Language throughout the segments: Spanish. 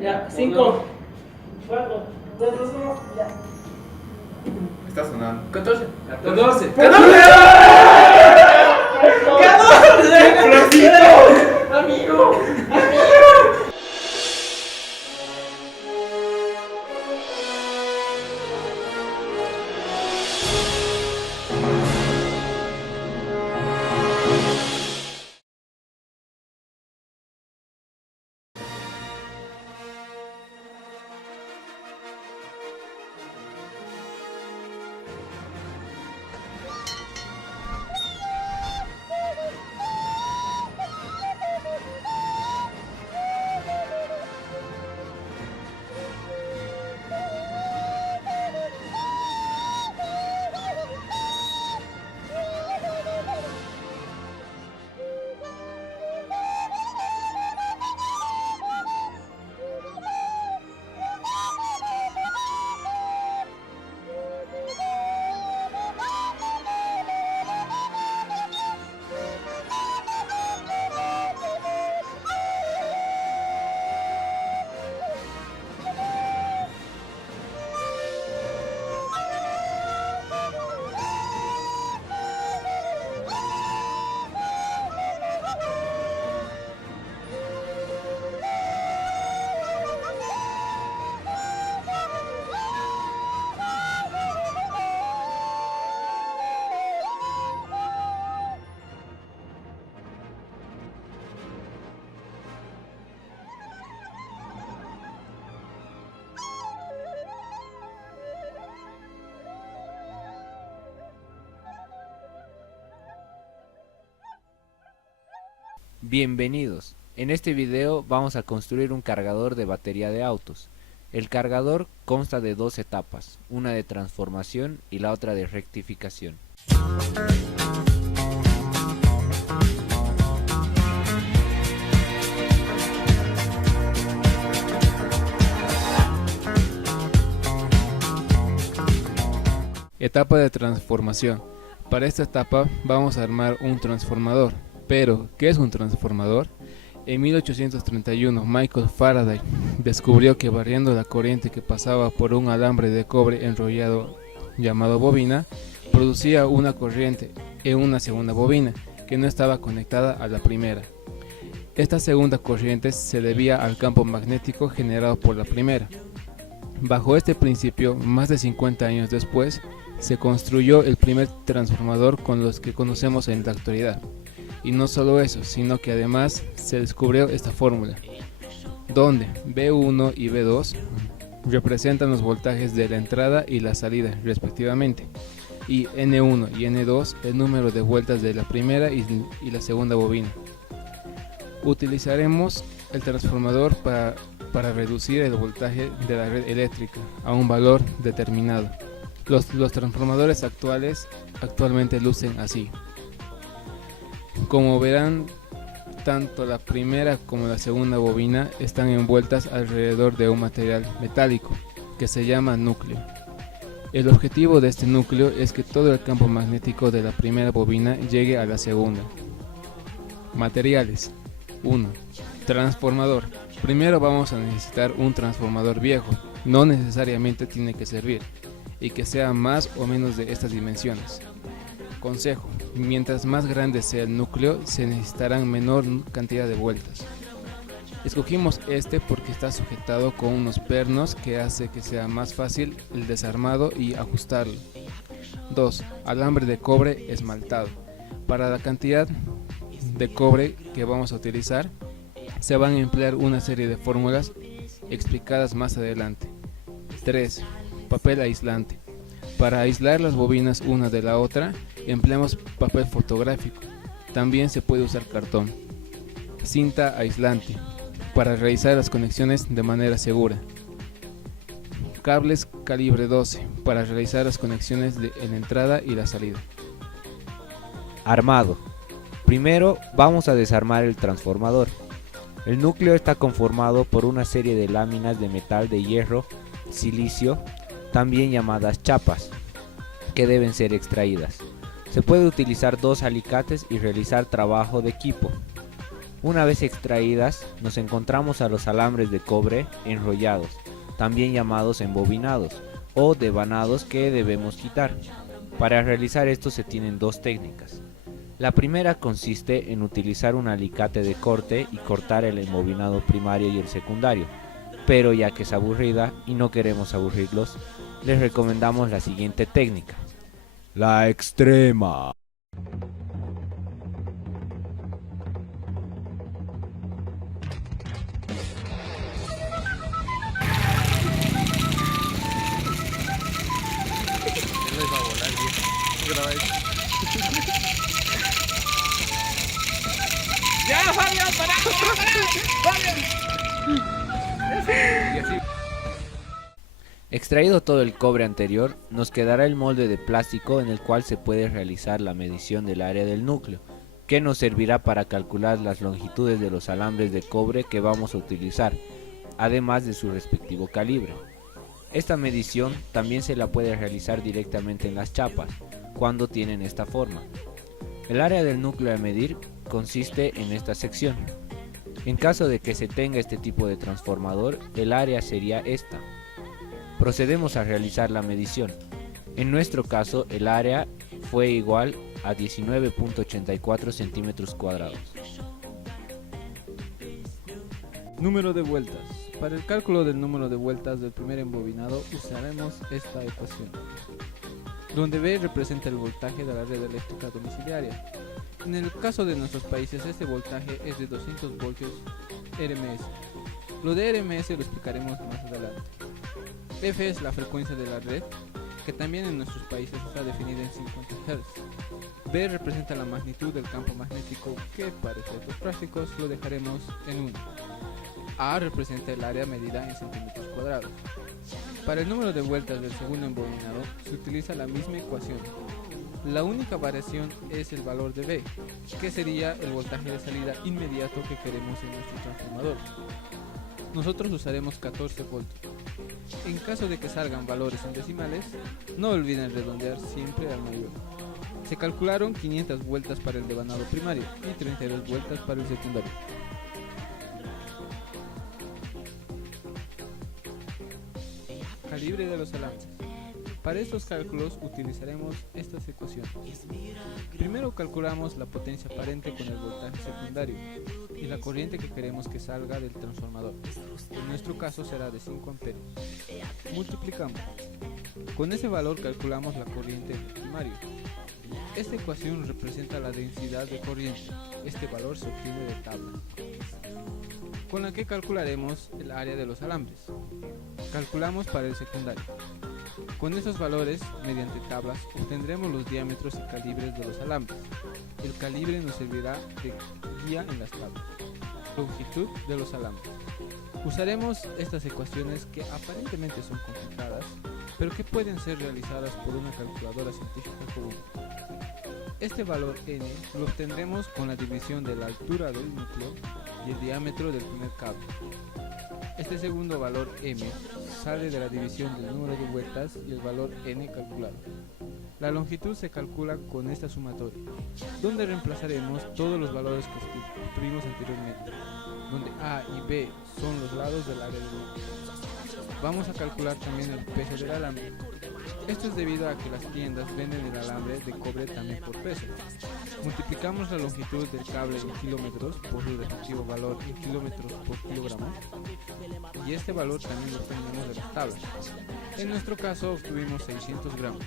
Ya, 5, 4, 3, 2, 1, ya. Está sonando. 14. 14. Amigo. Bienvenidos, en este video vamos a construir un cargador de batería de autos. El cargador consta de dos etapas, una de transformación y la otra de rectificación. Etapa de transformación. Para esta etapa vamos a armar un transformador. Pero, ¿qué es un transformador? En 1831, Michael Faraday descubrió que variando la corriente que pasaba por un alambre de cobre enrollado llamado bobina, producía una corriente en una segunda bobina que no estaba conectada a la primera. Esta segunda corriente se debía al campo magnético generado por la primera. Bajo este principio, más de 50 años después, se construyó el primer transformador con los que conocemos en la actualidad. Y no solo eso, sino que además se descubrió esta fórmula, donde B1 y B2 representan los voltajes de la entrada y la salida respectivamente, y N1 y N2 el número de vueltas de la primera y la segunda bobina. Utilizaremos el transformador para reducir el voltaje de la red eléctrica a un valor determinado. Los transformadores actualmente lucen así. Como verán, tanto la primera como la segunda bobina están envueltas alrededor de un material metálico que se llama núcleo. El objetivo de este núcleo es que todo el campo magnético de la primera bobina llegue a la segunda. Materiales. 1. Transformador. Primero vamos a necesitar un transformador viejo, no necesariamente tiene que servir, y que sea más o menos de estas dimensiones. Consejo: mientras más grande sea el núcleo, se necesitarán menor cantidad de vueltas. Escogimos este porque está sujetado con unos pernos que hace que sea más fácil el desarmado y ajustarlo. 2. Alambre de cobre esmaltado. Para la cantidad de cobre que vamos a utilizar, se van a emplear una serie de fórmulas explicadas más adelante. 3. Papel aislante. Para aislar las bobinas una de la otra, empleamos papel fotográfico. También se puede usar cartón. Cinta aislante. Para realizar las conexiones de manera segura. Cables calibre 12. Para realizar las conexiones en la entrada y la salida. Armado. Primero vamos a desarmar el transformador. El núcleo está conformado por una serie de láminas de metal de hierro, silicio, también llamadas chapas, que deben ser extraídas. Se puede utilizar dos alicates y realizar trabajo de equipo. Una vez extraídas, nos encontramos a los alambres de cobre enrollados, también llamados embobinados o devanados, que debemos quitar. Para realizar esto se tienen dos técnicas. La primera consiste en utilizar un alicate de corte y cortar el embobinado primario y el secundario, pero ya que es aburrida y no queremos aburrirlos, les recomendamos la siguiente técnica: la extrema. Extraído todo el cobre anterior, nos quedará el molde de plástico en el cual se puede realizar la medición del área del núcleo, que nos servirá para calcular las longitudes de los alambres de cobre que vamos a utilizar, además de su respectivo calibre. Esta medición también se la puede realizar directamente en las chapas, cuando tienen esta forma. El área del núcleo a medir consiste en esta sección. En caso de que se tenga este tipo de transformador, el área sería esta. Procedemos a realizar la medición. En nuestro caso, el área fue igual a 19.84 centímetros cuadrados. Número de vueltas. Para el cálculo del número de vueltas del primer embobinado usaremos esta ecuación, donde B representa el voltaje de la red eléctrica domiciliaria. En el caso de nuestros países, este voltaje es de 200 voltios RMS. Lo de RMS lo explicaremos más adelante. F es la frecuencia de la red, que también en nuestros países está definida en 50 Hz. B representa la magnitud del campo magnético, que para efectos prácticos lo dejaremos en 1. A representa el área medida en centímetros cuadrados. Para el número de vueltas del segundo embobinado se utiliza la misma ecuación. La única variación es el valor de B, que sería el voltaje de salida inmediato que queremos en nuestro transformador. Nosotros usaremos 14 voltios. En caso de que salgan valores en decimales, no olviden redondear siempre al mayor. Se calcularon 500 vueltas para el devanado primario y 32 vueltas para el secundario. Calibre de los alambres. Para estos cálculos utilizaremos estas ecuaciones. Primero calculamos la potencia aparente con el voltaje secundario y la corriente que queremos que salga del transformador. En nuestro caso será de 5 amperios. Multiplicamos. Con ese valor calculamos la corriente del primario. Esta ecuación representa la densidad de corriente. Este valor se obtiene de tablas, con la que calcularemos el área de los alambres. Calculamos para el secundario. Con esos valores, mediante tablas, obtendremos los diámetros y calibres de los alambres. El calibre nos servirá de guía en las tablas. Longitud de los alambres. Usaremos estas ecuaciones que aparentemente son complicadas, pero que pueden ser realizadas por una calculadora científica común. Este valor n lo obtendremos con la división de la altura del núcleo y el diámetro del primer cable. Este segundo valor m sale de la división del número de vueltas y el valor n calculado. La longitud se calcula con esta sumatoria, donde reemplazaremos todos los valores que obtuvimos anteriormente, donde a y b son los lados del área del núcleo. Vamos a calcular también el peso del alambre. Esto es debido a que las tiendas venden el alambre de cobre también por peso. Multiplicamos la longitud del cable en kilómetros por su respectivo valor en kilómetros por kilogramo, y este valor también lo obtenemos de las tablas. En nuestro caso obtuvimos 600 gramos.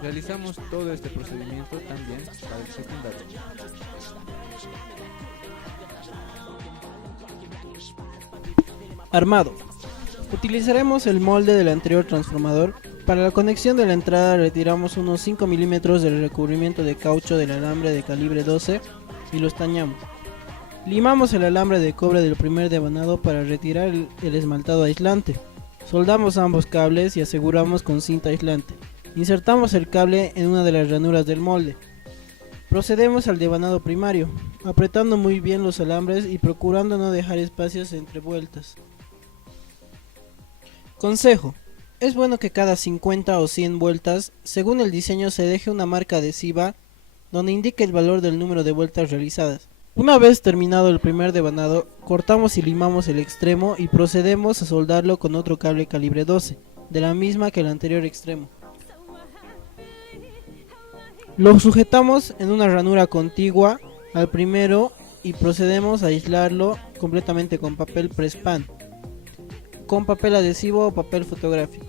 Realizamos todo este procedimiento también para el secundario. Armado. Utilizaremos el molde del anterior transformador. Para la conexión de la entrada retiramos unos 5 milímetros del recubrimiento de caucho del alambre de calibre 12 y los tañamos. Limamos el alambre de cobre del primer devanado para retirar el esmaltado aislante. Soldamos ambos cables y aseguramos con cinta aislante. Insertamos el cable en una de las ranuras del molde. Procedemos al devanado primario, apretando muy bien los alambres y procurando no dejar espacios entre vueltas. Consejo: es bueno que cada 50 o 100 vueltas, según el diseño, se deje una marca adhesiva donde indique el valor del número de vueltas realizadas. Una vez terminado el primer devanado, cortamos y limamos el extremo y procedemos a soldarlo con otro cable calibre 12, de la misma que el anterior extremo. Lo sujetamos en una ranura contigua al primero y procedemos a aislarlo completamente con papel press-pan, con papel adhesivo o papel fotográfico.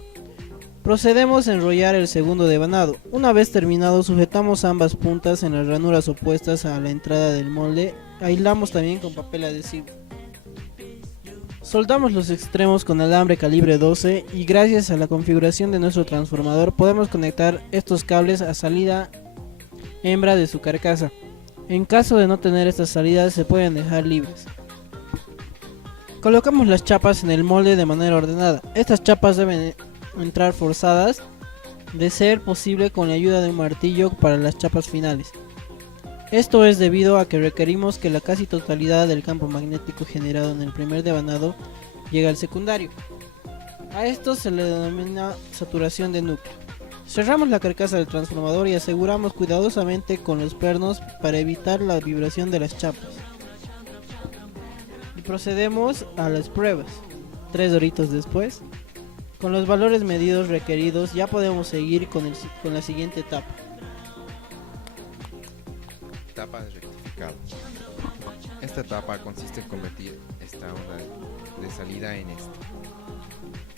Procedemos a enrollar el segundo devanado. Una vez terminado, sujetamos ambas puntas en las ranuras opuestas a la entrada del molde. Aislamos también con papel adhesivo. Soldamos los extremos con alambre calibre 12 y gracias a la configuración de nuestro transformador podemos conectar estos cables a salida hembra de su carcasa. En caso de no tener estas salidas se pueden dejar libres. Colocamos las chapas en el molde de manera ordenada. Estas chapas deben entrar forzadas, de ser posible con la ayuda de un martillo para las chapas finales. Esto es debido a que requerimos que la casi totalidad del campo magnético generado en el primer devanado llegue al secundario. A esto se le denomina saturación de núcleo. Cerramos la carcasa del transformador y aseguramos cuidadosamente con los pernos para evitar la vibración de las chapas. Y procedemos a las pruebas. 3 horitos después, con los valores medidos requeridos, ya podemos seguir con la siguiente etapa. Etapa de rectificado. Esta etapa consiste en convertir esta onda de salida en esta.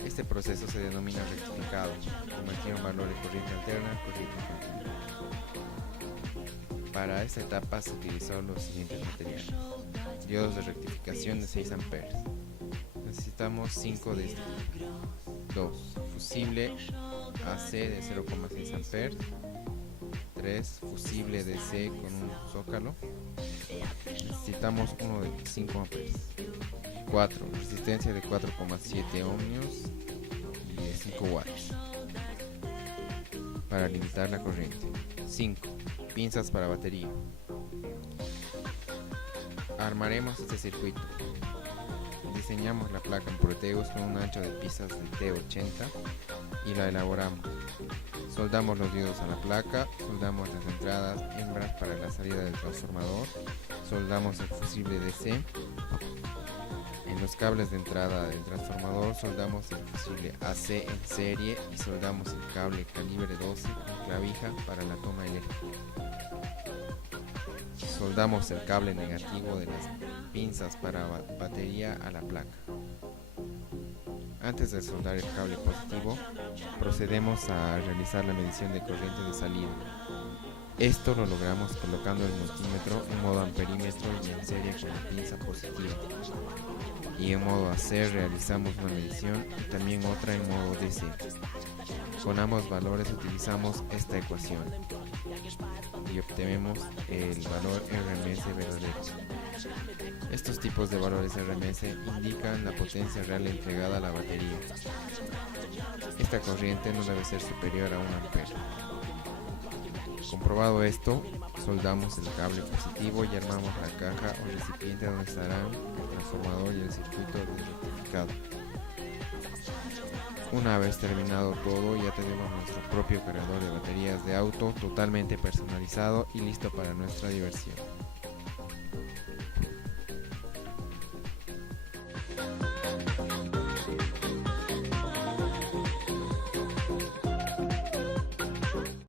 Este proceso se denomina rectificado, convertir un valor de corriente alterna a corriente continua. Para esta etapa se utilizó los siguientes materiales: diodos de rectificación de 6 amperes. Necesitamos 5 de este tipo. 2. Fusible AC de 0,6 amperes. 3. Fusible DC con un zócalo. Necesitamos uno de 5 amperes. 4. Resistencia de 4,7 ohmios y de 5 watts para limitar la corriente. 5. Pinzas para batería. Armaremos este circuito. Diseñamos la placa en Proteus con un ancho de piezas de T80 y la elaboramos. Soldamos los diodos a la placa, soldamos las entradas hembras para la salida del transformador, soldamos el fusible DC. En los cables de entrada del transformador soldamos el fusible AC en serie y soldamos el cable calibre 12 con clavija para la toma eléctrica. Soldamos el cable negativo de las pinzas para batería a la placa. Antes de soldar el cable positivo, procedemos a realizar la medición de corriente de salida. Esto lo logramos colocando el multímetro en modo amperímetro y en serie con la pinza positiva. Y en modo AC realizamos una medición y también otra en modo DC. Con ambos valores utilizamos esta ecuación y obtenemos el valor RMS verdadero. Estos tipos de valores RMS indican la potencia real entregada a la batería. Esta corriente no debe ser superior a 1 ampere. Comprobado esto, soldamos el cable positivo y armamos la caja o recipiente donde estarán el transformador y el circuito de rectificado. Una vez terminado todo, ya tenemos nuestro propio cargador de baterías de auto totalmente personalizado y listo para nuestra diversión.